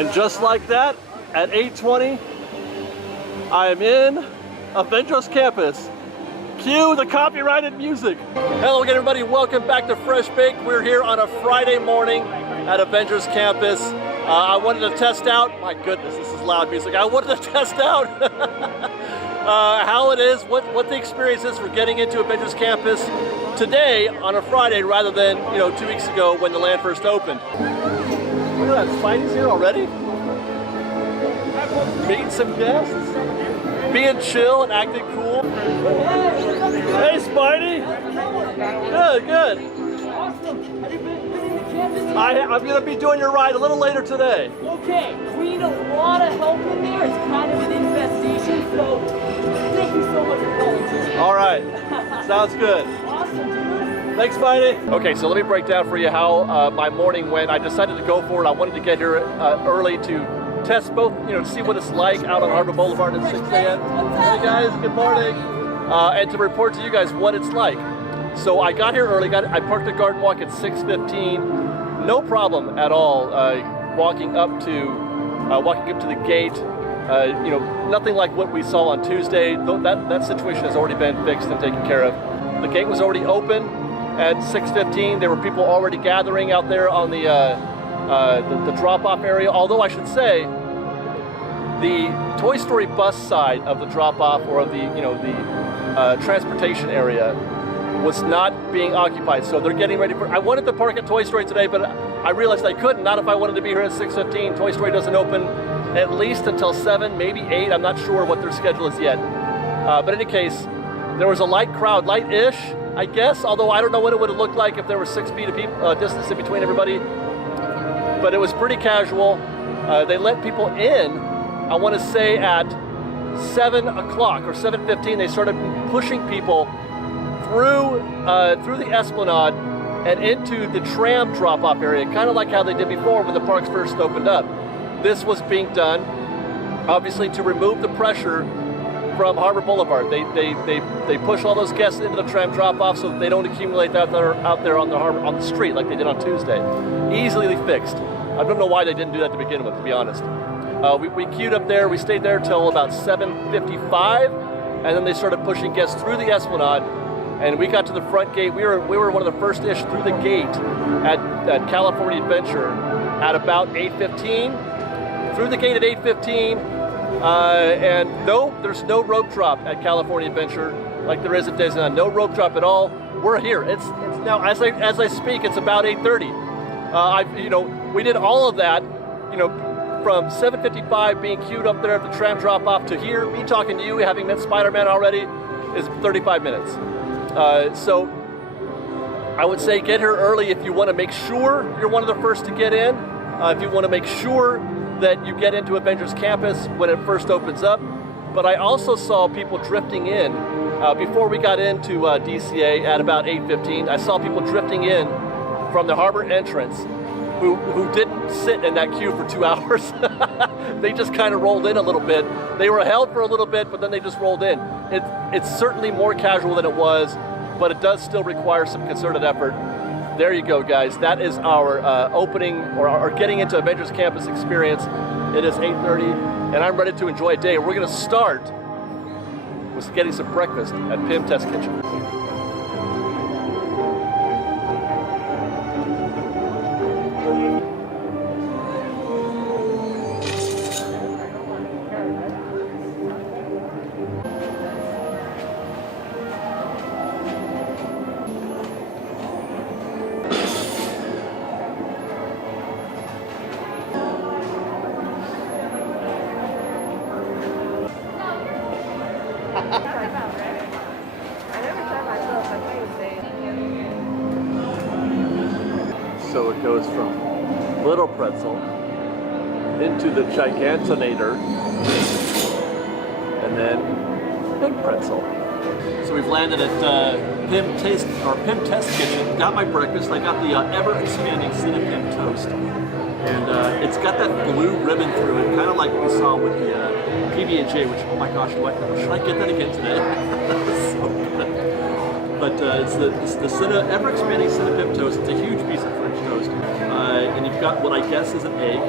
And just like that, at 8:20, I am in Avengers Campus. Cue the copyrighted music. Hello again, everybody. Welcome back to FreshBaked. We're here on a Friday morning at Avengers Campus. I wanted to test out, my goodness, this is loud music. I wanted to test out how it is, what the experience is for getting into Avengers Campus today on a Friday rather than 2 weeks ago when the land first opened. Look at that, Spidey's here already. Meeting some guests, being chill and acting cool. Hey Spidey! Good, good. Awesome. Have you been to campus? I'm going to be doing your ride a little later today. Okay, we need a lot of help in there. It's kind of an infestation, so thank you so much for volunteering. All right, sounds good. Awesome, dude. Thanks, Spidey. Okay, so let me break down for you how my morning went. I decided to go for it. I wanted to get here early to test both, to see what it's like out on Harbor Boulevard at 6 a.m. Hey guys, good morning. And to report to you guys what it's like. So I got here early. I parked at Garden Walk at 6:15. No problem at all. Walking up to the gate. Nothing like what we saw on Tuesday. That situation has already been fixed and taken care of. The gate was already open at 6:15. There were people already gathering out there on the drop-off area. Although I should say, the Toy Story bus side of the drop-off or of the transportation area was not being occupied. So they're getting ready for. I wanted to park at Toy Story today, but I realized I couldn't. Not if I wanted to be here at 6:15. Toy Story doesn't open at least until 7, maybe 8. I'm not sure what their schedule is yet. But in any case, there was a light crowd, light-ish, I guess. Although I don't know what it would have looked like if there was 6 feet of distance in between everybody. But it was pretty casual. They let people in, I want to say at 7 o'clock or 7:15, they started pushing people through the Esplanade and into the tram drop-off area, kind of like how they did before when the parks first opened up. This was being done, obviously, to remove the pressure from Harbor Boulevard. They push all those guests into the tram drop-off so that they don't accumulate out there on the street like they did on Tuesday. Easily fixed. I don't know why they didn't do that to begin with, to be honest. We queued up there. We stayed there till about 7:55, and then they started pushing guests through the Esplanade, and we got to the front gate. We were one of the first-ish through the gate at California Adventure at about 8:15. Through the gate at 8:15, and no, there's no rope drop at California Adventure like there is at Disneyland. No rope drop at all. We're here. It's now as I speak. It's about 8:30. We did all of that, from 7:55 being queued up there at the tram drop off to here, me talking to you, having met Spider-Man already, is 35 minutes. So I would say get here early if you want to make sure you're one of the first to get in. If you want to make sure that you get into Avengers Campus when it first opens up. But I also saw people drifting in before we got into DCA at about 8:15. I saw people drifting in from the harbor entrance who didn't sit in that queue for 2 hours. They just kind of rolled in a little bit. They were held for a little bit, but then they just rolled in. It's certainly more casual than it was, but it does still require some concerted effort. There you go, guys. That is our opening or our getting into Avengers Campus experience. It is 8:30, and I'm ready to enjoy a day. We're going to start with getting some breakfast at Pym Kitchen. So it goes from Little Pretzel into the Gigantonator and then Big Pretzel. So we've landed at Pym Test Kitchen. Got my breakfast. I got the ever-expanding Cinnamon Toast. And it's got that blue ribbon through it, kind of like we saw with the PB&J, which, oh my gosh, should I get that again today? That was so good. But it's the ever-expanding Cinnapim toast. It's a huge piece of French toast. And you've got what I guess is an egg.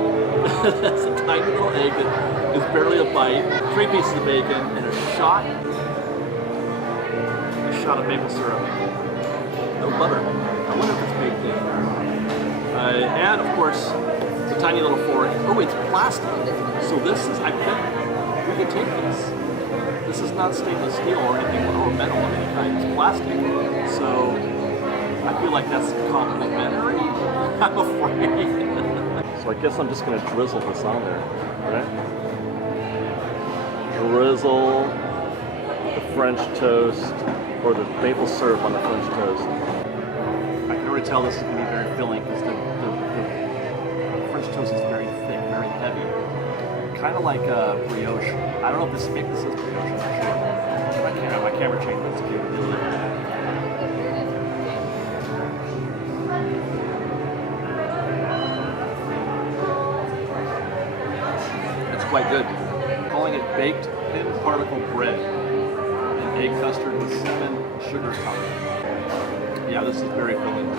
That's a tiny little egg that is barely a bite. 3 pieces of bacon and a shot of maple syrup. No butter. I wonder if it's baked in. And of course, the tiny little fork. Oh, it's plastic. So this is, I bet we could take this. This is not stainless steel or anything, or metal of any kind. It's plastic. So I feel like that's complimentary. I'm afraid. So I guess I'm just going to drizzle this on there, right? Drizzle the French toast, or the maple syrup on the French toast. I can already tell this is going to be very filling because the French toast is very thick, very heavy. Kind of like a brioche. I don't know if this is brioche, I'm not sure. My camera changed, but it's cute. It's quite good. Calling it baked thin particle bread and egg custard with cinnamon sugar topping. Yeah, this is very filling.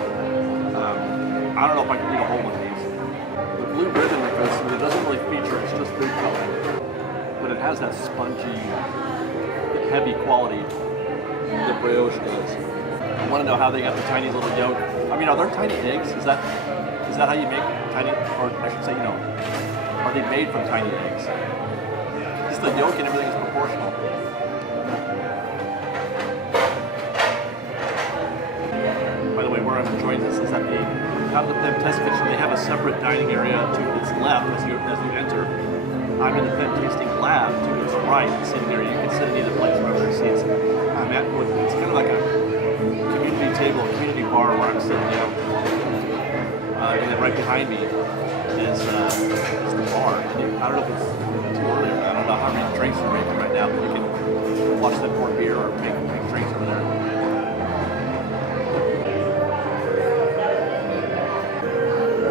I don't know if I can eat a whole one of these. The blue ribbon with this, it doesn't really feature, it's just food coloring. But it has that spongy, heavy quality that brioche does. I want to know how they got the tiny little yolk. I mean, are there tiny eggs? Is that how you make tiny, or I should say, are they made from tiny eggs? Just the yolk and everything is proportional. By the way, where I'm enjoying this is at out of the Pym Test Kitchen. They have a separate dining area to its left as you enter. I'm in the Pym Tasting Lab to its right, sitting there. You can sit in either place, wherever there's seats. It's kind of like a community table, a community bar where I'm sitting down. And then right behind me is the bar. I don't know if it's too early or not. I don't know how many drinks they're making right now, but you can watch them pour beer or make drinks over there.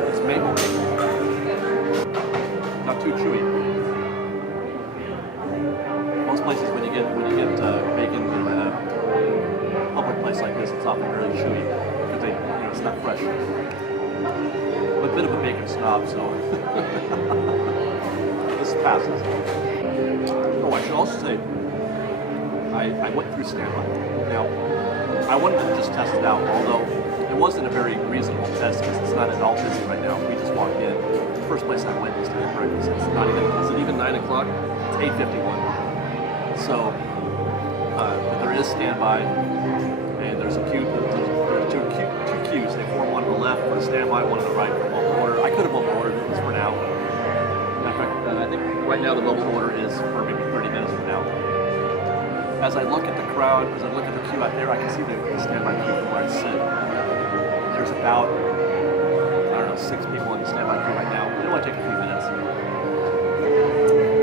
It's maple bacon. Not too chewy. Most places when you get bacon in a public place like this, it's often really chewy because it's not fresh. I'm a bit of a bacon snob, so this passes. Oh, I should also say, I went through standby. Now, I wanted to just test it out, although it wasn't a very reasonable test because it's not at all busy right now. We just walked in. The first place I went was to get breakfast. Is it even 9 o'clock? It's 8:51. So, but there is standby, and there's a queue. There's two queues. They form one on the left for the standby, one on the right for mobile order. I could have mobile ordered this for now. In fact, I think right now the mobile order is for maybe 30 minutes from now. As I look at the crowd, as I look at the queue out there, I can see the standby queue from where I sit. There's about, 6 people in the standby queue right now. It only take a few minutes.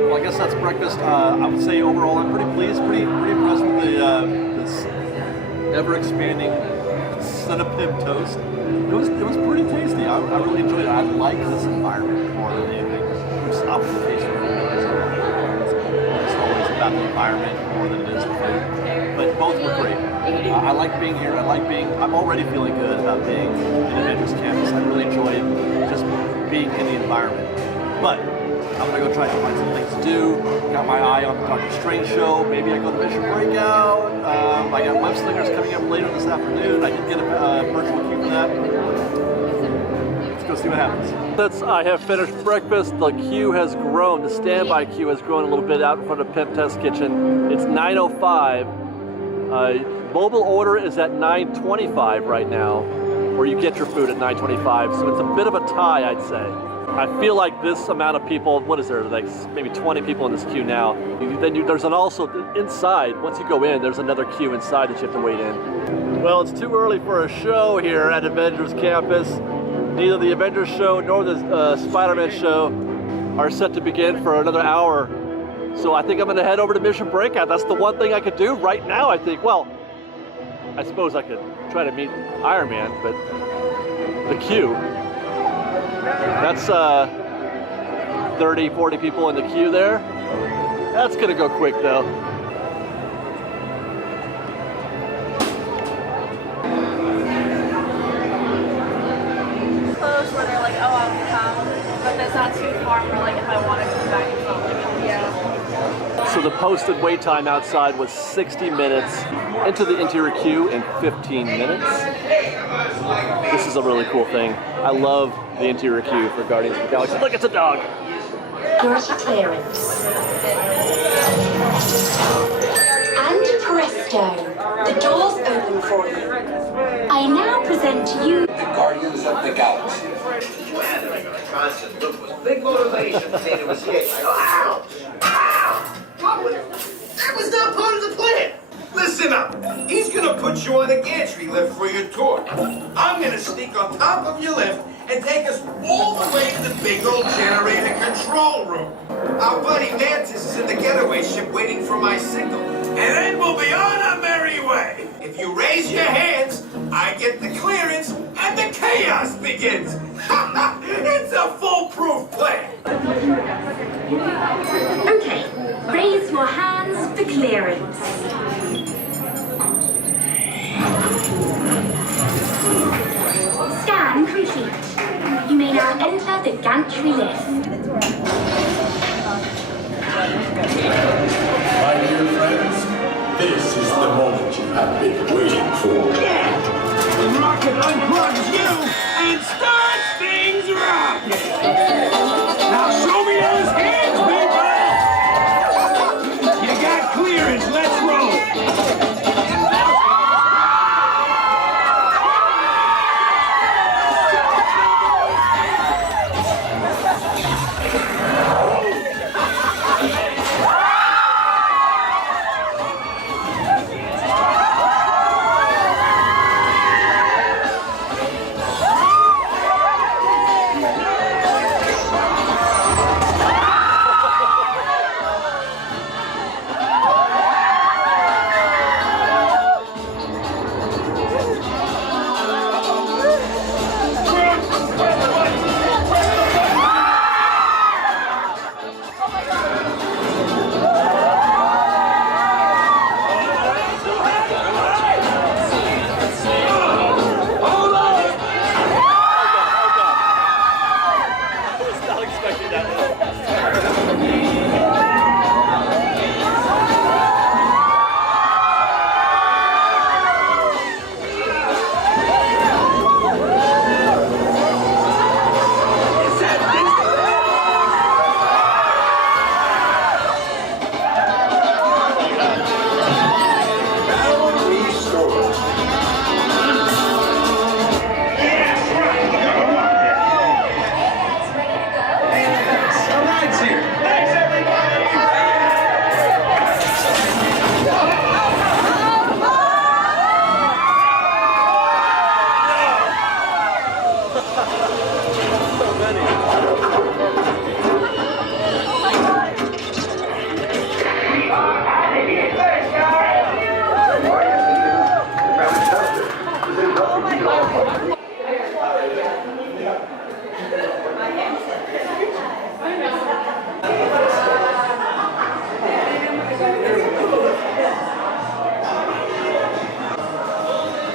Well, I guess that's breakfast. I would say overall I'm pretty pleased, pretty impressed with this ever-expanding Cinnapim toast. It was pretty tasty. I really enjoyed it. I like this environment more than anything. It's not the case for food. It's always about the environment more than it is the food. But both were great. I like being here. I'm already feeling good about being in Avengers Campus. I really enjoyed just being in the environment. But I'm gonna go try to find some things to do. Got my eye on the Doctor Strange show. Maybe I go to Mission Breakout. I got Web Slingers coming up later this afternoon. I did get a virtual queue for that. Let's go see what happens. I have finished breakfast. The queue has grown. The standby queue has grown a little bit out in front of Pym Test Kitchen. It's 9:05. Mobile order is at 9:25 right now, or you get your food at 9:25. So it's a bit of a tie, I'd say. I feel like this amount of people, what is there, like maybe 20 people in this queue now. There's also inside, once you go in, there's another queue inside that you have to wait in. Well, it's too early for a show here at Avengers Campus. Neither the Avengers show nor the Spider-Man show are set to begin for another hour. So I think I'm gonna head over to Mission Breakout. That's the one thing I could do right now, I think. Well, I suppose I could try to meet Iron Man, but the queue, that's 30, 40 people in the queue there. That's gonna go quick though. like, oh, I'm in town, but that's not too far for like if I wanted to come back and something. Yeah. So the posted wait time outside was 60 minutes, into the interior queue in 15 minutes. This is a really cool thing. I love the interior queue for Guardians of the Galaxy. Look, it's a dog! You're at clearance. And presto, the doors open for you. I now present to you the Guardians of the Galaxy. Constant look was big motivation seeing him escape. Ow! Ow! That was not part of the plan. Listen up. He's gonna put you on a gantry lift for your tour. I'm gonna sneak on top of your lift and take us all the way to the big old generator control room. Our buddy Mantis is in the getaway ship waiting for my signal. And then we'll be on our merry way. If you raise your hands, I get the clearance and the chaos begins. It's a foolproof plan. Okay, raise your hands for clearance. Scan complete. You may now enter the gantry lift. My dear friends, this is the moment you have been waiting for. The rocket unplugs you and starts things rocking. Now show me those hands, people! You got clearance, let's roll.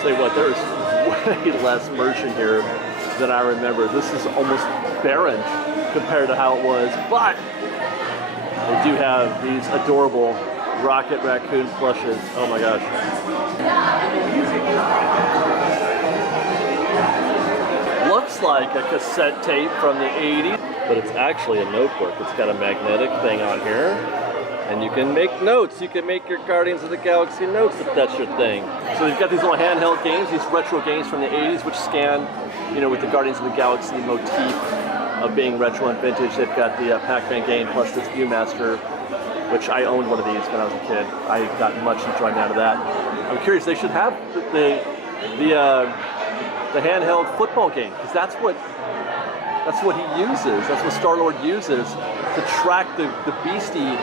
Tell you what, there's way less merchant here than I remember. This is almost barren compared to how it was, but they do have these adorable Rocket Raccoon plushes. Oh my gosh. Looks like a cassette tape from the 80s, but it's actually a notebook. It's got a magnetic thing on here, and you can make notes. You can make your Guardians of the Galaxy notes if that's your thing. So they've got these little handheld games, these retro games from the 80s, which scan, you know, with the Guardians of the Galaxy motif of being retro and vintage. They've got the Pac-Man game plus this Viewmaster, which I owned one of these when I was a kid. I got much enjoyment out of that. I'm curious, they should have the handheld football game, because that's what he uses. That's what Star-Lord uses to track the Beastie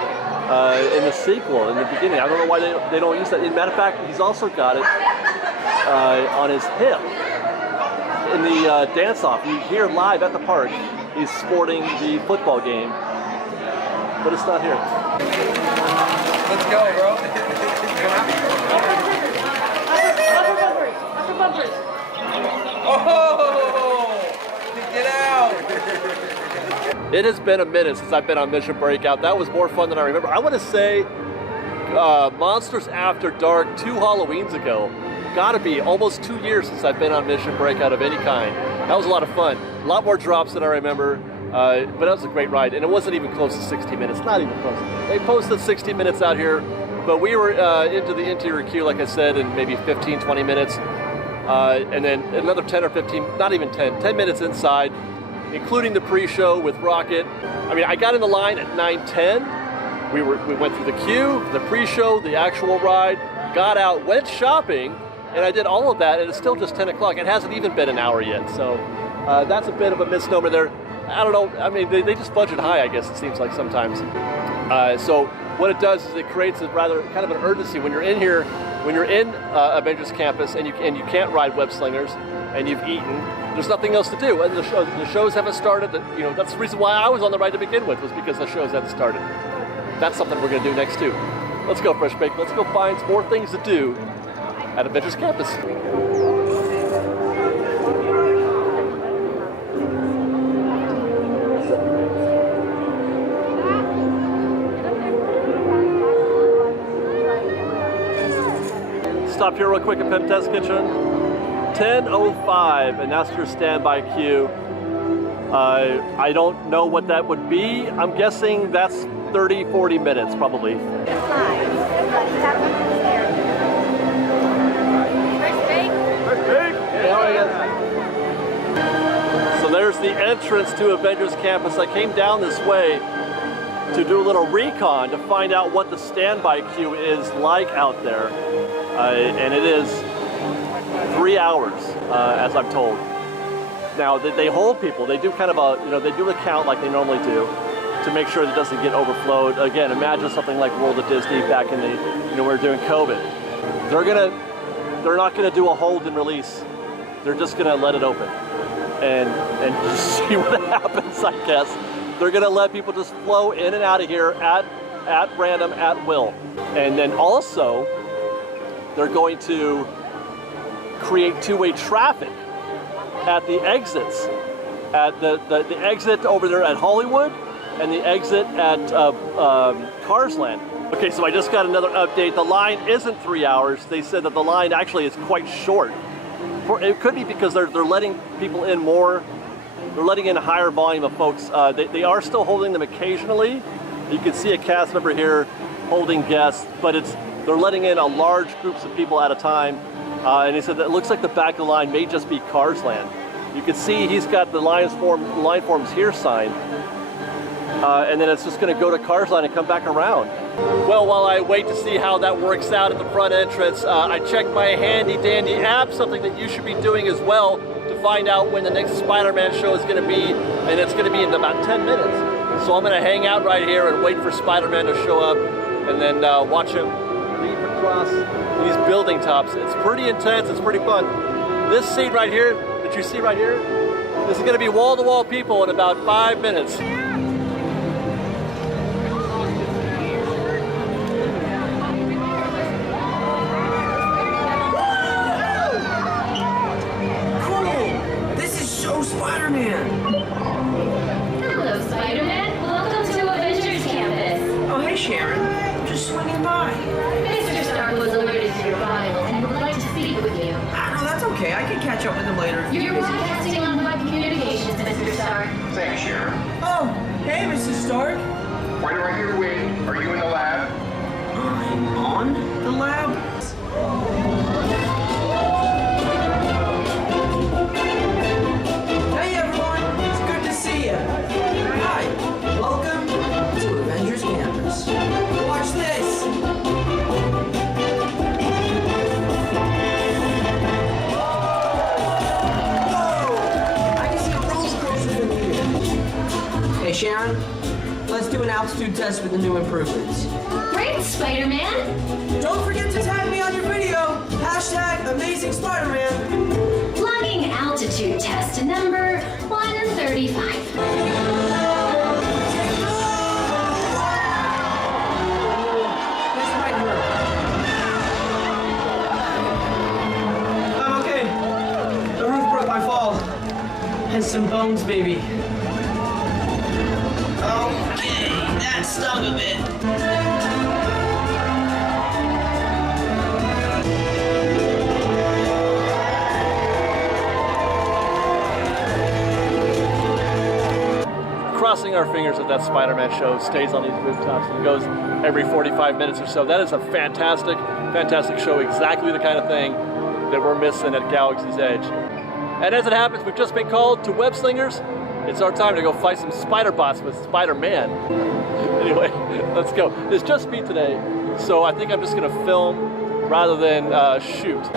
in the sequel, in the beginning. I don't know why they don't use that. As a matter of fact, he's also got it on his hip in the dance-off. You hear live at the park, he's sporting the football game, but it's not here. Let's go, bro. Upper bumpers. Oh! Get out! It has been a minute since I've been on Mission Breakout. That was more fun than I remember. I want to say Monsters After Dark 2 Halloweens ago. Gotta be almost 2 years since I've been on Mission Breakout of any kind. That was a lot of fun. A lot more drops than I remember, but that was a great ride. And it wasn't even close to 60 minutes, not even close. They posted 60 minutes out here, but we were into the interior queue, like I said, in maybe 15, 20 minutes. And then another 10 or 15, not even 10 minutes inside, including the pre-show with Rocket. I mean, I got in the line at 9:10. We went through the queue, the pre-show, the actual ride, got out, went shopping, and I did all of that, and it's still just 10 o'clock. It hasn't even been an hour yet, so that's a bit of a misnomer there. I don't know, I mean, they just budget high, I guess it seems like sometimes. So what it does is it creates a rather kind of an urgency when you're in here, when you're in Avengers Campus and you can't ride web slingers and you've eaten, there's nothing else to do. And the shows haven't started. You know, that's the reason why I was on the ride to begin with, was because the shows hadn't started. That's something we're going to do next too. Let's go, FreshBaked. Let's go find some more things to do at Avengers Campus. Stop here real quick at Pym Kitchen. 10:05, and that's your standby queue. I don't know what that would be. I'm guessing that's 30, 40 minutes probably. So there's the entrance to Avengers Campus. I came down this way to do a little recon to find out what the standby queue is like out there. And it is 3 hours, as I'm told. Now, they hold people. They do kind of a, they do a count like they normally do to make sure that it doesn't get overflowed. Again, imagine something like World of Disney back in the, we were doing COVID. They're not gonna do a hold and release. They're just gonna let it open and just see what happens, I guess. They're gonna let people just flow in and out of here at random, at will. And then also, they're going to create two-way traffic at the exits. At the exit over there at Hollywood and the exit at Carsland. Okay, so I just got another update. The line isn't 3 hours. They said that the line actually is quite short. It could be because they're letting people in more. They're letting in a higher volume of folks. They are still holding them occasionally. You can see a cast member here holding guests, but they're letting in a large groups of people at a time. And he said that it looks like the back of the line may just be Carsland. You can see he's got the line forms here sign. And then it's just going to go to Carsland and come back around. Well, while I wait to see how that works out at the front entrance, I checked my handy dandy app, something that you should be doing as well, to find out when the next Spider-Man show is going to be, and it's going to be in about 10 minutes. So I'm going to hang out right here and wait for Spider-Man to show up, and then watch him leap across these building tops. It's pretty intense, it's pretty fun. This scene right here, that you see right here, this is going to be wall-to-wall people in about 5 minutes. Spider-Man! Hello, Spider-Man. Welcome to Avengers Campus. Oh, hey, Sharon. I'm just swinging by. Mr. Stark was alerted to your arrival and would like to speak with you. Ah, no, that's okay. I can catch up with him later. You're broadcasting on web communications, Mr. Stark. Thanks, Sharon. Oh, hey, Mrs. Stark. Why do I hear wind? Are you in the lab? I'm on the lab? Hi, welcome to Avengers Campus. Watch this! Whoa! I can see a roller coaster from here. Hey Sharon, let's do an altitude test with the new improvements. Great, Spider-Man! Don't forget to tag me on your video! Hashtag Amazing Spider-Man! Logging altitude test number 135. I'm okay. The roof broke my fall. And some bones, baby. Okay, that stung a bit. Crossing our fingers that that Spider-Man show stays on these rooftops and goes every 45 minutes or so. That is a fantastic, fantastic show. Exactly the kind of thing that we're missing at Galaxy's Edge. And as it happens, we've just been called to Web Slingers. It's our time to go fight some spider bots with Spider-Man. Anyway, let's go. It's just me today, so I think I'm just gonna film rather than shoot.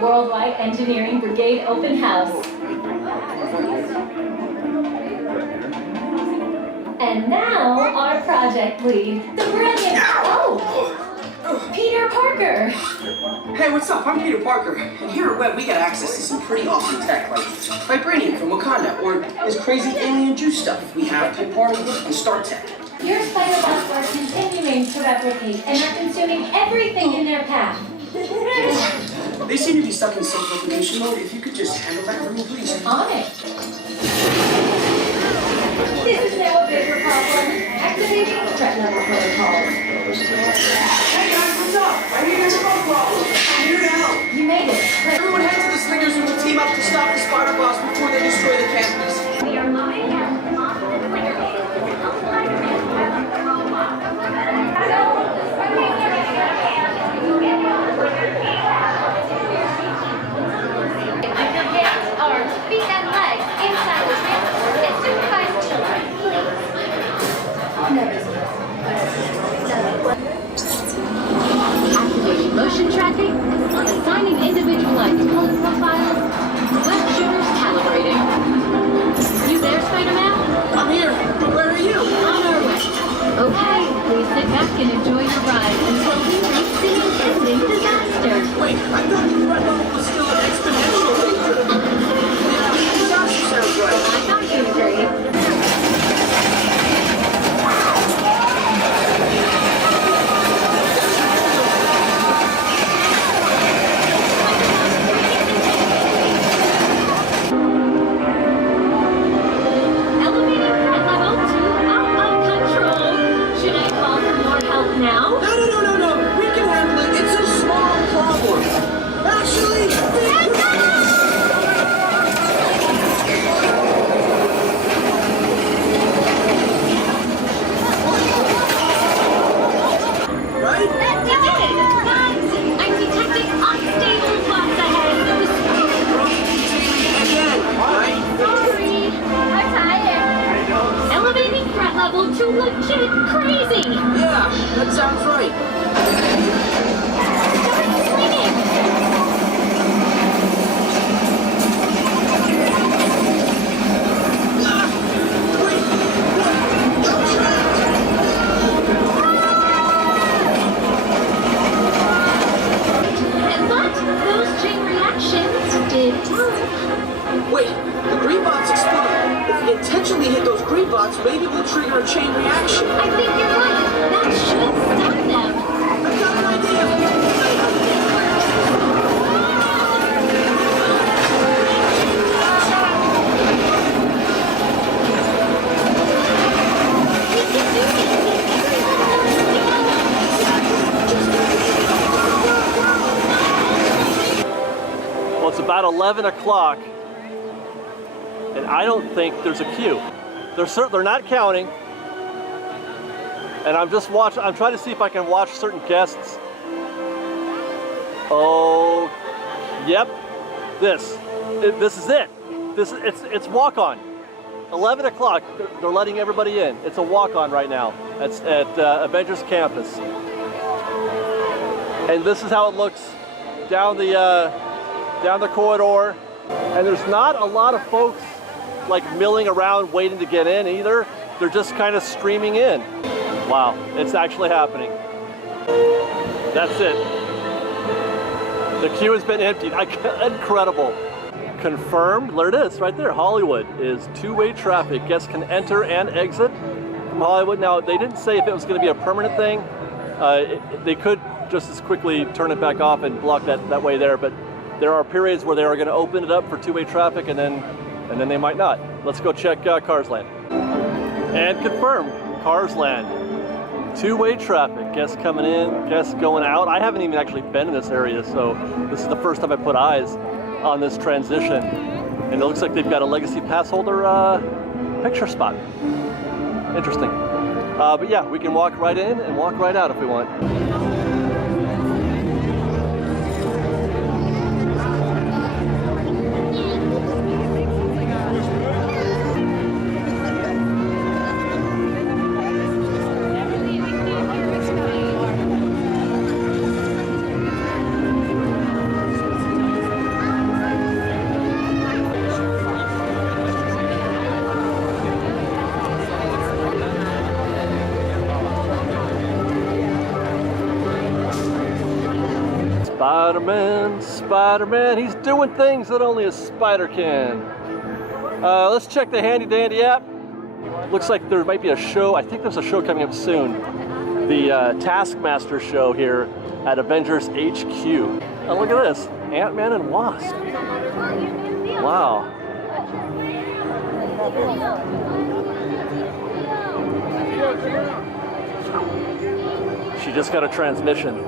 Worldwide Engineering Brigade Open House. And now, our project lead, the brilliant, Peter Parker. Hey, what's up? I'm Peter Parker, and here at Web we got access to some pretty awesome tech, like vibranium from Wakanda, or this crazy alien juice stuff we have type particles and Star Tech. Your spider bots are continuing to replicate and are consuming everything in their path. They seem to be stuck in self-replication mode. If you could just handle that for me, please. On it. This is now a bigger problem. Activating threat level protocols. Hey guys, what's up? I hear there's a phone problem. I'm here to help. You made it. Everyone head to the Slingers and we'll team up to stop the spider bots before they destroy the campus. We are moving in off the Slinger base to help Spider-Man develop the robot. Arms, feet, and legs inside the transport and supervise children, please. Activating motion tracking, assigning individualized color profiles, web shooters calibrating. You there, Spider-Man? I'm here, but where are you? On our way. Okay, please sit back and enjoy your ride until we reach the impending disaster. Wait, I thought the red level was still an exponential danger. Sounds right. I thought you agreed. Elevating threat level to out of control. Should I call for more help now? No. We can handle it. It's a small problem. Actually, to legit crazy! yeah, that sounds right. Start swinging! But those chain reactions did work. Wait, the green bots exploded. If we intentionally hit those green bots, maybe we'll trigger a chain reaction. I think you're right. That should stop them. I've got an idea. Well, it's about 11 o'clock, and I don't think there's a queue. They're not counting, and I'm just watching. I'm trying to see if I can watch certain guests. Oh, yep, this is it. It's walk on. 11 o'clock. They're letting everybody in. It's a walk on right now. It's at Avengers Campus, and this is how it looks down the corridor. And there's not a lot of folks like milling around waiting to get in either. They're just kind of streaming in. Wow, it's actually happening. That's it. The queue has been emptied. Incredible. confirmed. There it is, right there. Hollywood is two-way traffic. Guests can enter and exit from Hollywood. Now, they didn't say if it was going to be a permanent thing. They could just as quickly turn it back off and block that way there, but there are periods where they are going to open it up for two-way traffic, and then they might not. Let's go check Cars Land. And confirmed, Cars Land. Two-way traffic, guests coming in, guests going out. I haven't even actually been in this area, so this is the first time I put eyes on this transition. And it looks like they've got a legacy pass holder picture spot. Interesting. But yeah, we can walk right in and walk right out if we want. Spider-Man, he's doing things that only a spider can. Let's check the handy dandy app. Looks like there might be a show. I think there's a show coming up soon. The Taskmaster show here at Avengers HQ. Oh, look at this, Ant-Man and Wasp. Wow. She just got a transmission.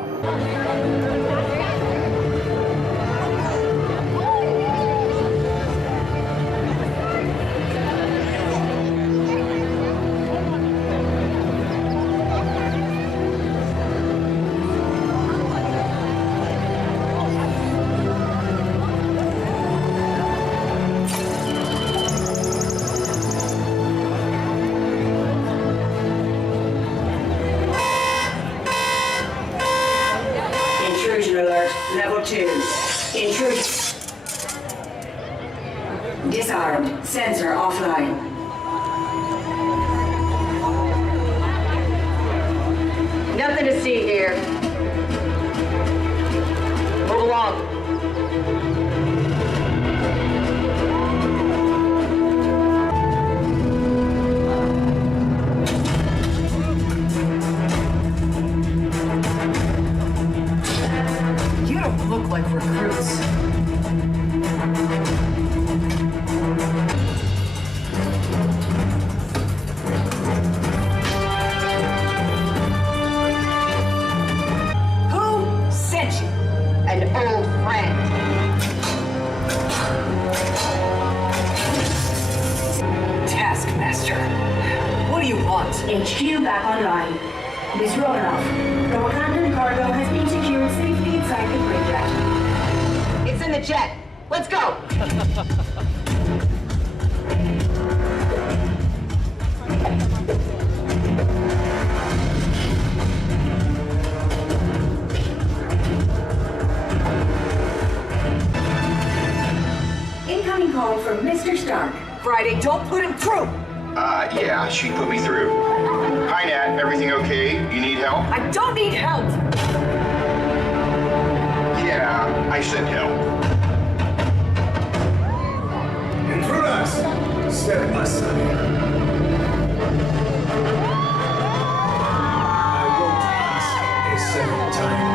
Level 2. Intrusion. Disarmed. Sensor offline. Nothing to see here. Move along. Look like recruits. Who sent you? An old friend. Taskmaster, what do you want? HQ back online. Miss Romanoff, the Wakandan cargo has been secured safely inside the bridge jet. It's in the jet. Let's go. Incoming call from Mr. Stark. Friday, don't put him through! Yeah, she put me through. Hi, Nat. Everything okay? You need help? I don't need help! Yeah, I said help. Intruders, step aside. I won't ask a second time.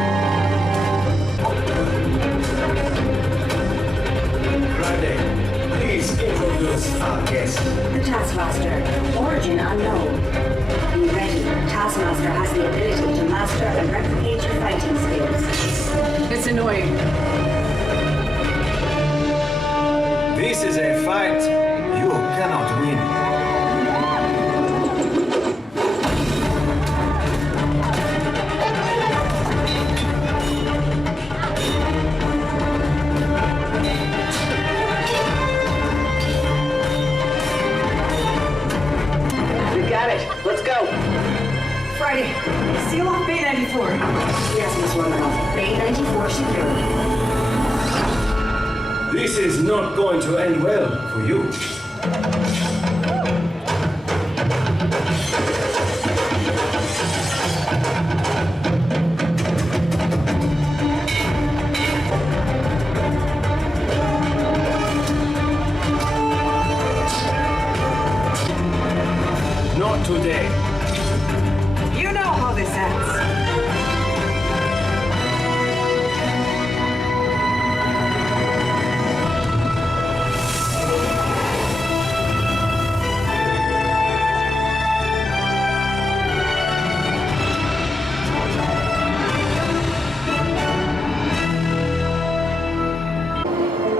Friday, please introduce our guest. The Taskmaster. Origin unknown. Be ready. Taskmaster has the ability to master and replicate your fighting skills. It's annoying. This is a fight you cannot win. You got it. Let's go. Friday, seal off Bay 94. Yes, Miss Romanoff. Bay 94 secure. This is not going to end well for you. today. You know how this ends.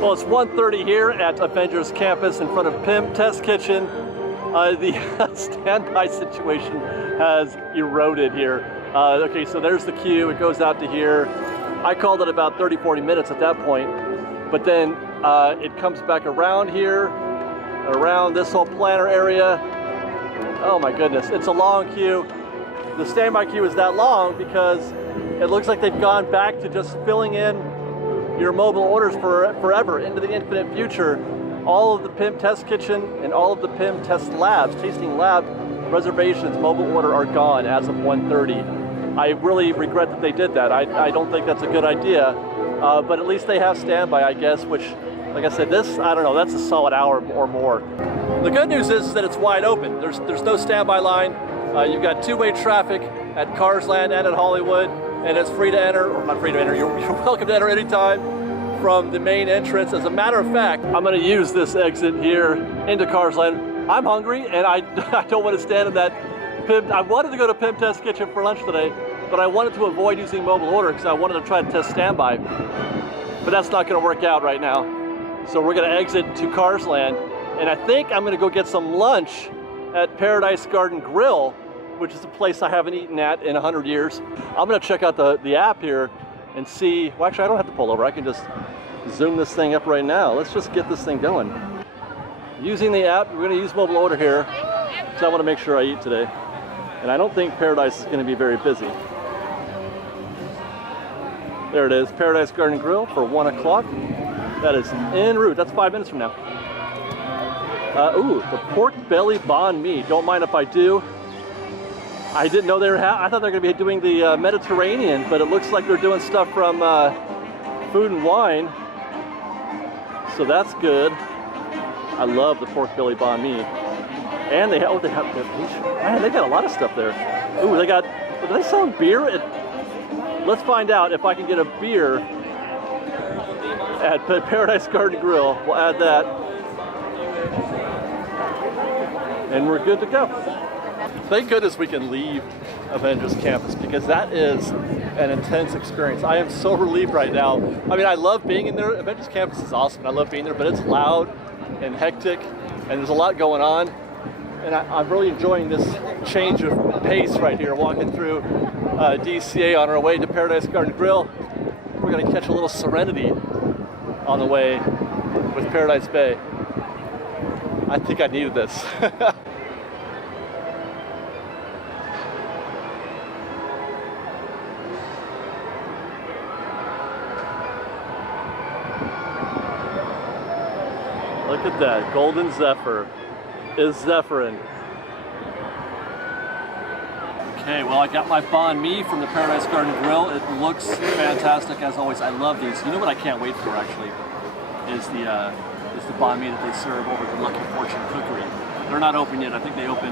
Well, it's 1:30 here at Avengers Campus in front of Pym Test Kitchen. The standby situation has eroded here. Okay, so there's the queue. It goes out to here. I called it about 30-40 minutes at that point, but then it comes back around here, around this whole planter area. Oh my goodness, it's a long queue. The standby queue is that long because it looks like they've gone back to just filling in your mobile orders for forever into the infinite future. All of the Pym Test Kitchen and all of the Pym Test Labs, tasting lab reservations, mobile order are gone as of 1:30. I really regret that they did that. I don't think that's a good idea, but at least they have standby, I guess, which, like I said, this, I don't know, that's a solid hour or more. The good news is that it's wide open. There's no standby line. You've got two-way traffic at Carsland and at Hollywood, and it's free to enter, or not free to enter, you're welcome to enter anytime from the main entrance. As a matter of fact, I'm gonna use this exit here into Carsland. I'm hungry and I don't want to stand in that Pym. I wanted to go to Pym Test Kitchen for lunch today, but I wanted to avoid using mobile order because I wanted to try to test standby. But that's not gonna work out right now. So we're gonna exit to Carsland, and I think I'm gonna go get some lunch at Paradise Garden Grill, which is a place I haven't eaten at in 100 years. I'm gonna check out the app here and see, well actually I don't have to pull over, I can just zoom this thing up right now. Let's just get this thing going. Using the app, we're gonna use mobile order here, because I wanna make sure I eat today. And I don't think Paradise is gonna be very busy. There it is, Paradise Garden Grill for 1 o'clock. That is en route, that's 5 minutes from now. Ooh, the pork belly banh mi. Don't mind if I do. I didn't know they were, I thought they were gonna be doing the Mediterranean, but it looks like they're doing stuff from Food and Wine. So that's good. I love the pork belly banh mi. And they have, man, they got a lot of stuff there. Ooh, they got, are they selling beer? Let's find out if I can get a beer at Paradise Garden Grill. We'll add that. And we're good to go. Thank goodness we can leave Avengers Campus because that is an intense experience. I am so relieved right now. I mean, I love being in there. Avengers Campus is awesome. I love being there, but it's loud and hectic and there's a lot going on. And I'm really enjoying this change of pace right here, walking through DCA on our way to Paradise Garden Grill. We're gonna catch a little serenity on the way with Paradise Bay. I think I needed this. Look at that, Golden Zephyr is Zephyrin. Okay, well I got my banh mi from the Paradise Garden Grill. It looks fantastic as always. I love these. You know what I can't wait for actually is the banh mi that they serve over at the Lucky Fortune Cookery. They're not open yet. I think they open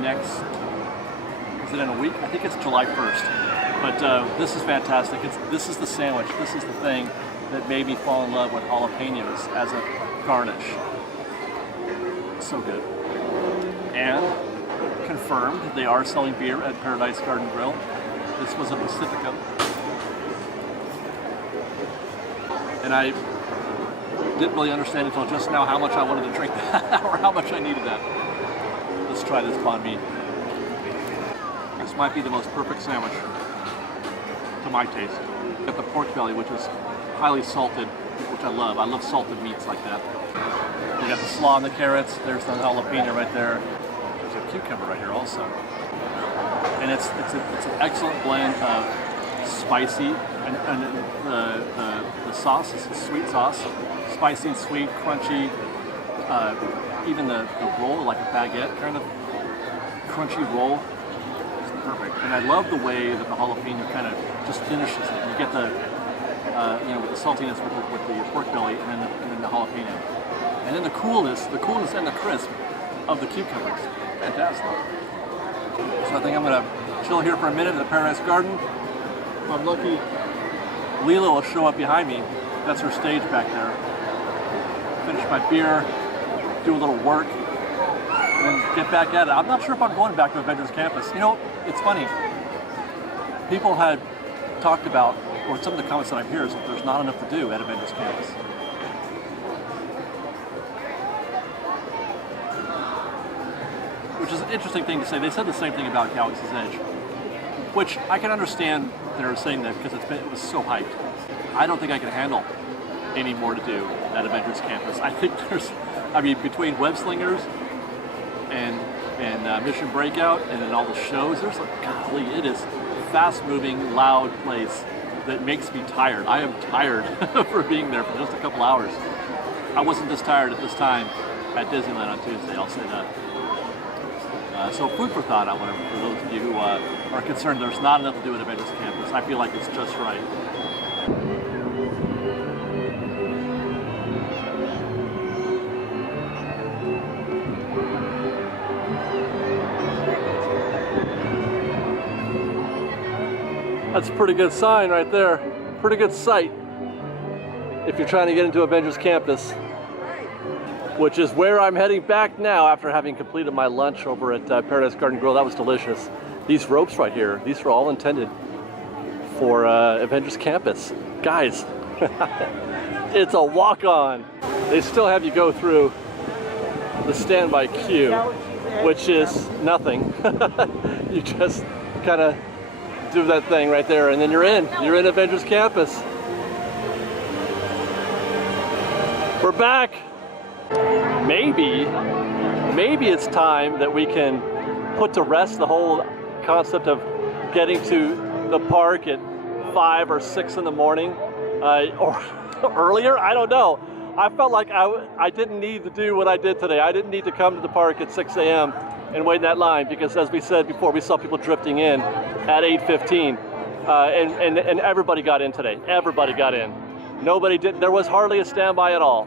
next, is it in a week? I think it's July 1st. But this is fantastic. This is the sandwich. This is the thing that made me fall in love with jalapenos as a garnish. So good. And confirmed, they are selling beer at Paradise Garden Grill. This was a Pacifico. And I didn't really understand until just now how much I wanted to drink that or how much I needed that. Let's try this banh mi. This might be the most perfect sandwich to my taste. Got the pork belly, which is highly salted, which I love. I love salted meats like that. We got the slaw and the carrots. There's the jalapeno right there. There's a cucumber right here also. And it's an excellent blend of spicy and the sauce is a sweet sauce, spicy and sweet, crunchy. Even the roll, like a baguette kind of crunchy roll, is perfect. And I love the way that the jalapeno kind of just finishes it. You get the with the saltiness with the pork belly and then the jalapeno. And then the coolness and the crisp of the cucumbers. fantastic. So I think I'm gonna chill here for a minute in the Paradise Garden. If I'm lucky, Leela will show up behind me. That's her stage back there. Finish my beer, do a little work, and then get back at it. I'm not sure if I'm going back to Avengers Campus. You know, it's funny. People had talked about, or some of the comments that I'm hearing is that there's not enough to do at Avengers Campus. Which is an interesting thing to say. They said the same thing about Galaxy's Edge, which I can understand they're saying that because it was so hyped. I don't think I can handle any more to do at Avengers Campus. I think between Web Slingers and Mission Breakout and then all the shows, there's like, golly, it is fast-moving, loud place that makes me tired. I am tired for being there for just a couple hours. I wasn't this tired at this time at Disneyland on Tuesday, I'll say that. So food for thought, I wonder, for those of you who are concerned there's not enough to do at Avengers Campus. I feel like it's just right. That's a pretty good sign right there. Pretty good sight if you're trying to get into Avengers Campus, which is where I'm heading back now after having completed my lunch over at Paradise Garden Grill. That was delicious. These ropes right here, these were all intended for Avengers Campus. Guys, it's a walk-on. They still have you go through the standby queue, which is nothing. You just kind of do that thing right there and then you're in Avengers Campus. We're back. Maybe it's time that we can put to rest the whole concept of getting to the park at 5 or 6 in the morning or earlier. I don't know. I felt like I didn't need to do what I did today. I didn't need to come to the park at 6 a.m. and wait in that line because, as we said before, we saw people drifting in at 8:15 and everybody got in today. Everybody got in. Nobody did. There was hardly a standby at all.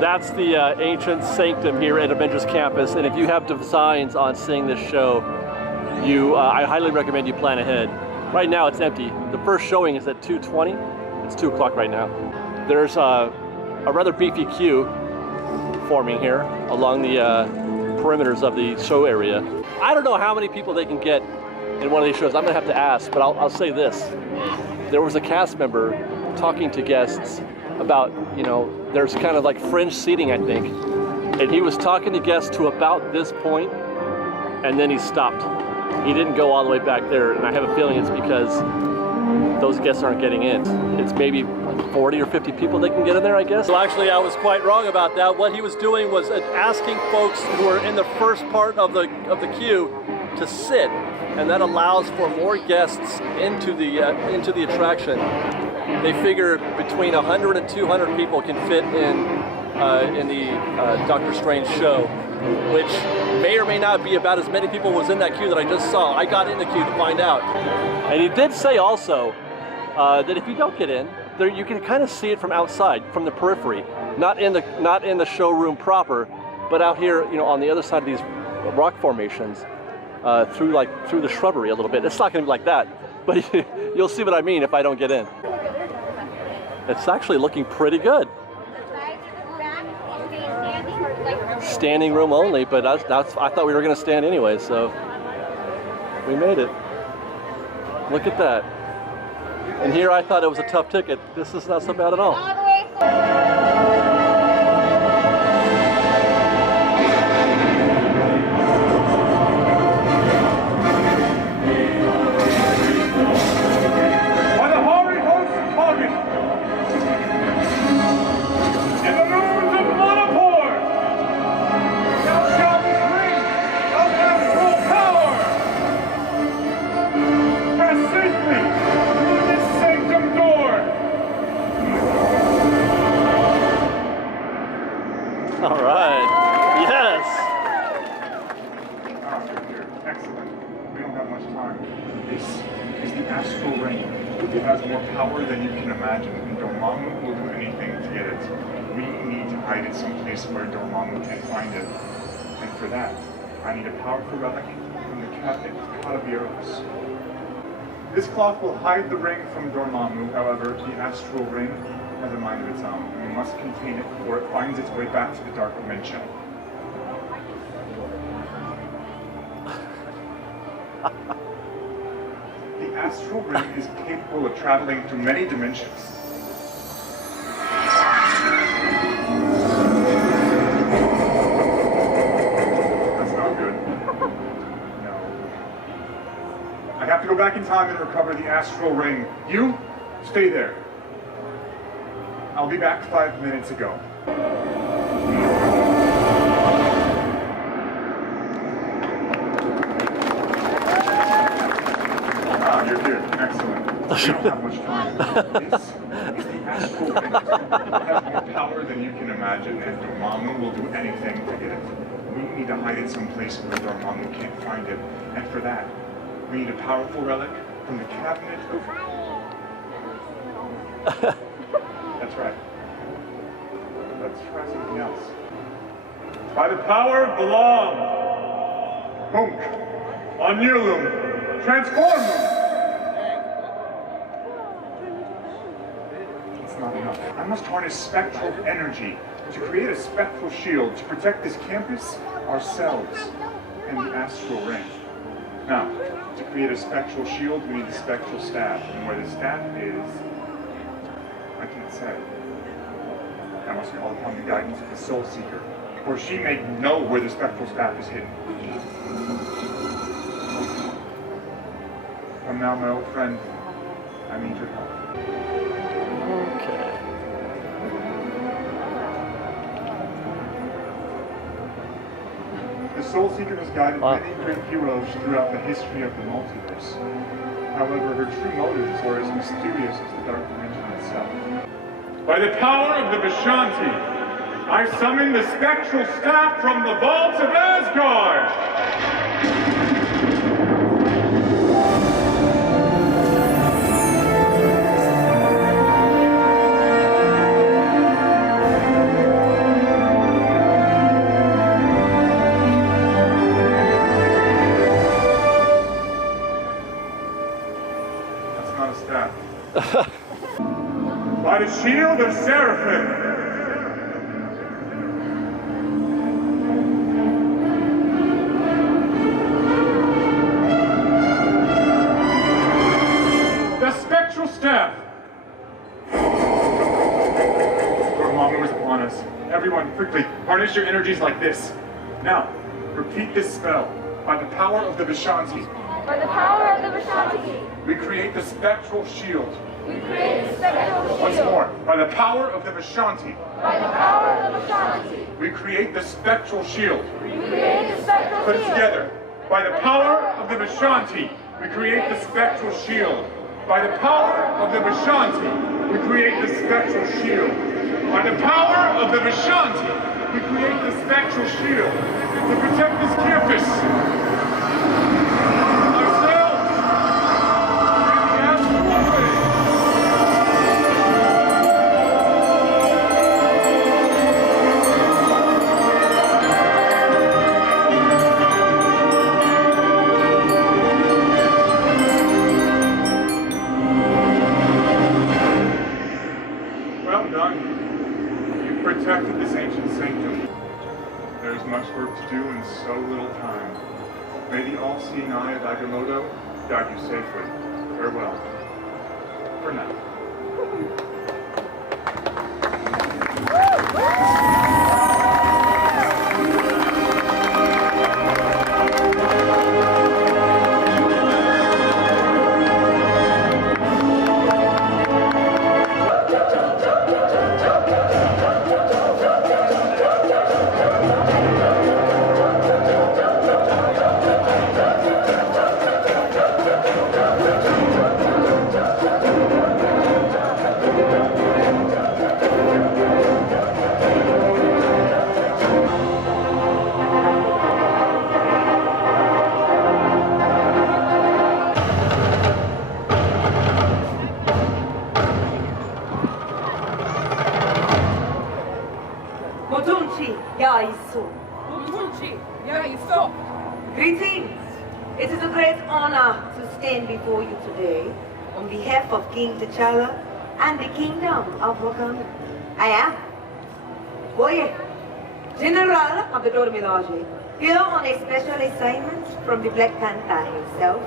That's the ancient sanctum here at Avengers Campus, and if you have designs on seeing this show, I highly recommend you plan ahead. Right now it's empty. The first showing is at 2:20. It's 2 o'clock right now. There's a rather beefy queue forming here along the perimeters of the show area. I don't know how many people they can get in one of these shows. I'm gonna have to ask, but I'll say this. There was a cast member talking to guests about, there's kind of like fringe seating, I think. And he was talking to guests to about this point, and then he stopped. He didn't go all the way back there, and I have a feeling it's because those guests aren't getting in. It's maybe like 40 or 50 people they can get in there, I guess. So actually, I was quite wrong about that. What he was doing was asking folks who are in the first part of the queue to sit, and that allows for more guests into the attraction. They figure between 100 and 200 people can fit in the Doctor Strange show, which may or may not be about as many people as in that queue that I just saw. I got in the queue to find out. And he did say also that if you don't get in, there you can kind of see it from outside, from the periphery, not in the showroom proper, but out here, on the other side of these rock formations, through the shrubbery a little bit. It's not going to be like that, but you'll see what I mean if I don't get in. It's actually looking pretty good. Standing room only, but I thought we were going to stand anyway, so we made it. Look at that. And here I thought it was a tough ticket. This is not so bad at all. Through this sanctum much time. This is the astral ring. It has more power than you can imagine, and Dormammu will do anything to get it. We need to hide it someplace where Dormammu can't find it. And for that, I need a powerful relic from the cabinet of Calaveras. This cloth will hide the ring from Dormammu, however, the astral ring has a mind of its own, and we must contain it before it finds its way back to the Dark Dimension. The astral ring is capable of traveling through many dimensions. That's not good. No. I have to go back in time and recover the astral ring. You, stay there. I'll be back 5 minutes ago. Ah, you're here. Excellent. We don't have much time. This is the astral ring. It has more power than you can imagine, and Dormammu will do anything to get it. We need to hide it someplace where Dormammu can't find it, and for that, we need a powerful relic from the cabinet of... That's right. Let's try something else. By the power of the law, Hunk, Anilum, transform them! It's not enough. I must harness spectral energy to create a spectral shield to protect this campus, ourselves, and the astral ring. Now, to create a spectral shield, we need the spectral staff, and where the staff is, I can't say. I must call upon the guidance of the Soul Seeker, for she may know where the spectral staff is hidden. Come now, my old friend. I need your help. Okay. The Soul Seeker has guided many great heroes throughout the history of the multiverse. However, her true motives are as mysterious as the Dark Dimension itself. By the power of the Vishanti, I summon the spectral staff from the vaults of Asgard! That's not a staff. By the shield of Seraphim! The spectral staff! Dormammu is upon us. Everyone, quickly, harness your energies like this. Now, repeat this spell. By the power of the Vishanti. By the power of the Vishanti, We create the spectral shield. we create a spectral shield. Once more, by the power of the Vishanti, By the power of the Vishanti, we create the spectral shield. we create a spectral Put it shield. together. By the power of the Vishanti, we create the spectral shield. By the power of the Vishanti, we create the spectral shield. By the power of the Vishanti, we create the spectral shield to protect this campus. Ourselves and the astral ring. Well done. You've protected this ancient sanctum. There's much work to do in so little time. May the all-seeing eye of Agamotto guide you safely. Farewell. For now. great honor to stand before you today on behalf of King T'Challa and the Kingdom of Wakanda. I am Oye, General of the Dora Milaje, here on a special assignment from the Black Panther himself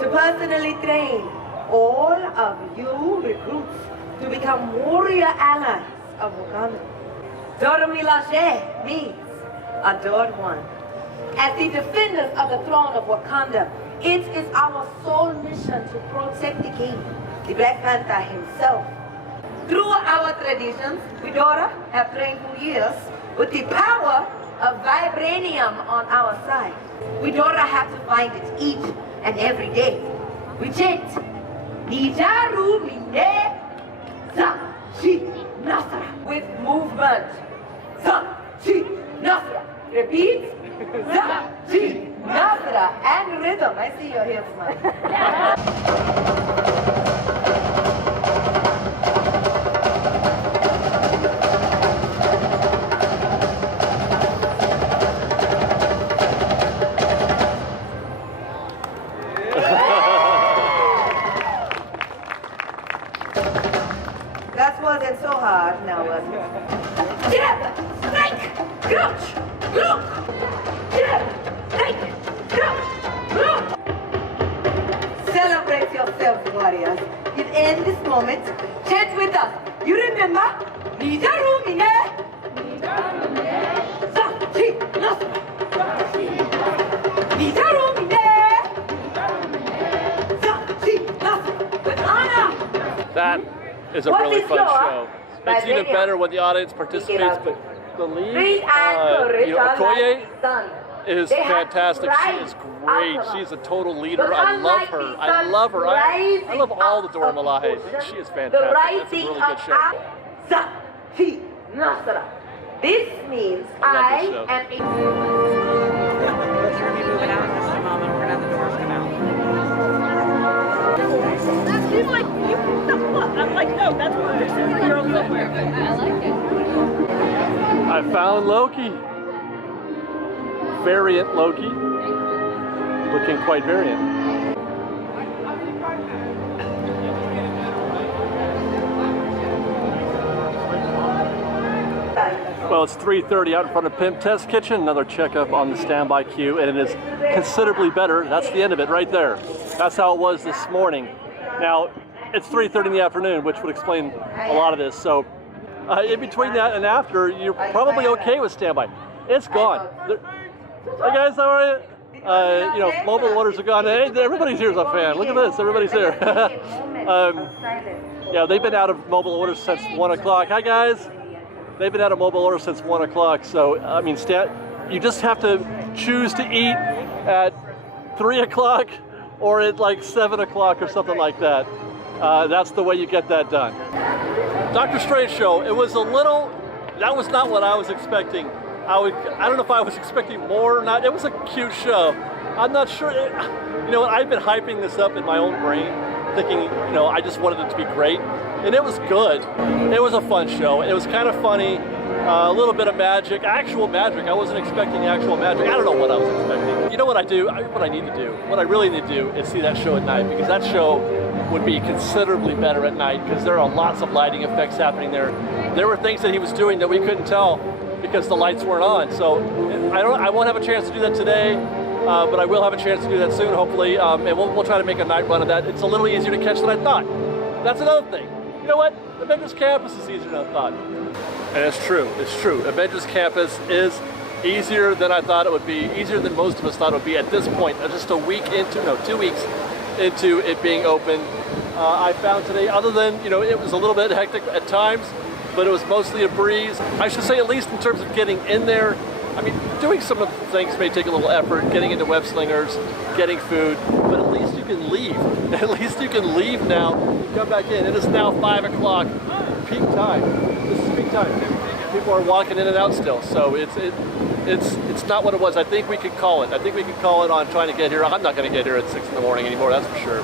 to personally train all of you recruits to become warrior allies of Wakanda. Dora Milaje means adored one. As the defenders of the throne of Wakanda, it is our sole mission to protect the king, the Black Panther himself. Through our traditions, we Dora have trained for years with the power of vibranium on our side. We Dora have to find it each and every day. We chant, Nijaru Mine Sa Chi Nasra, with movement. Sa Chi Nasra. Repeat. Sa Chi Nasra. And rhythm. I see your hips, man. That wasn't so hard now, was it? Jab, strike, crouch, look! Jab, strike, crouch, look! Celebrate yourselves, warriors. You'll end this moment. Chant with us. You remember? Nijaru Mine. Nijaru Mine. Sa Chi Nasra. Nijaru Mine. Sa Chi Nasra. With honor. That is a really fun show. It's even better when the audience participates, but the lead, Okoye, is fantastic. She is great. She's a total leader. I love her. I love her. I love all the Dora Milaje. She is fantastic. It's a really good show. This means I am a... He's like, you picked up what? I'm like, no, that's what we're doing. You're somewhere. I like it. I found Loki. Variant Loki. Looking quite variant. Well, it's 3:30 out in front of Pym Kitchen. Another checkup on the standby queue, and it is considerably better. That's the end of it right there. That's how it was this morning. Now, it's 3:30 in the afternoon, which would explain a lot of this. So, in between that and after, you're probably okay with standby. It's gone. Hey guys, how are you? Mobile orders are gone. Hey, everybody's here as a fan. Look at this, everybody's here. Yeah, they've been out of mobile orders since 1 o'clock. Hi guys. They've been out of mobile orders since 1 o'clock. So, I mean, you just have to choose to eat at 3 o'clock or at like 7 o'clock or something like that. That's the way you get that done. Doctor Strange show, it was that was not what I was expecting. I don't know if I was expecting more or not. It was a cute show. I'm not sure. I've been hyping this up in my own brain, thinking, I just wanted it to be great. And it was good. It was a fun show. It was kind of funny. A little bit of magic, actual magic. I wasn't expecting actual magic. I don't know what I was expecting. You know what I do? What I need to do? What I really need to do is see that show at night, because that show would be considerably better at night, because there are lots of lighting effects happening there. There were things that he was doing that we couldn't tell because the lights weren't on. So I won't have a chance to do that today, but I will have a chance to do that soon, hopefully. And we'll try to make a night run of that. It's a little easier to catch than I thought. That's another thing. You know what? Avengers Campus is easier than I thought. And it's true. It's true. Avengers Campus is easier than I thought it would be, easier than most of us thought it would be at this point. Just 2 weeks into it being open. I found today, other than, it was a little bit hectic at times, but it was mostly a breeze. I should say, at least in terms of getting in there, I mean, doing some of the things may take a little effort, getting into Web Slingers, getting food, but at least you can leave. At least you can leave now and come back in. It is now 5 o'clock, peak time. This is peak time. People are walking in and out still, so it's not what it was. I think we could call it. I think we could call it on trying to get here. I'm not going to get here at 6 in the morning anymore, that's for sure.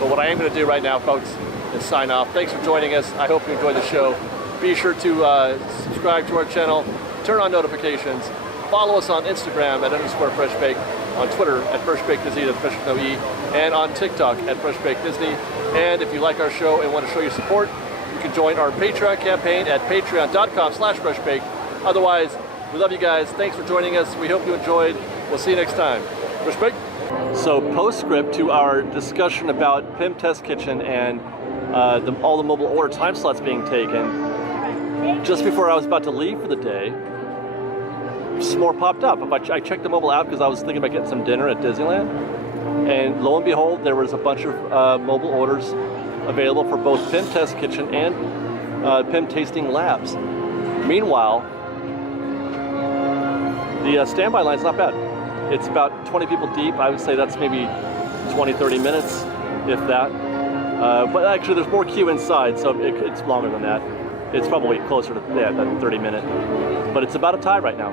But what I am going to do right now, folks, is sign off. Thanks for joining us. I hope you enjoyed the show. Be sure to subscribe to our channel, turn on notifications, follow us on Instagram at _FreshBaked. on Twitter at FreshBaked Disney, that's Fresh with no E, and on TikTok at FreshBaked Disney. And if you like our show and want to show your support, you can join our Patreon campaign at patreon.com/FreshBaked. Otherwise, we love you guys. Thanks for joining us. We hope you enjoyed. We'll see you next time. FreshBaked. So postscript to our discussion about Pym Test Kitchen and all the mobile order time slots being taken, just before I was about to leave for the day, some more popped up. I checked the mobile app because I was thinking about getting some dinner at Disneyland, and lo and behold, there was a bunch of mobile orders available for both Pym Test Kitchen and Pym Tasting Labs. Meanwhile, the standby line's not bad. It's about 20 people deep. I would say that's maybe 20-30 minutes, if that. But actually, there's more queue inside, so it's longer than that. It's probably closer to that 30 minute. But it's about a tie right now.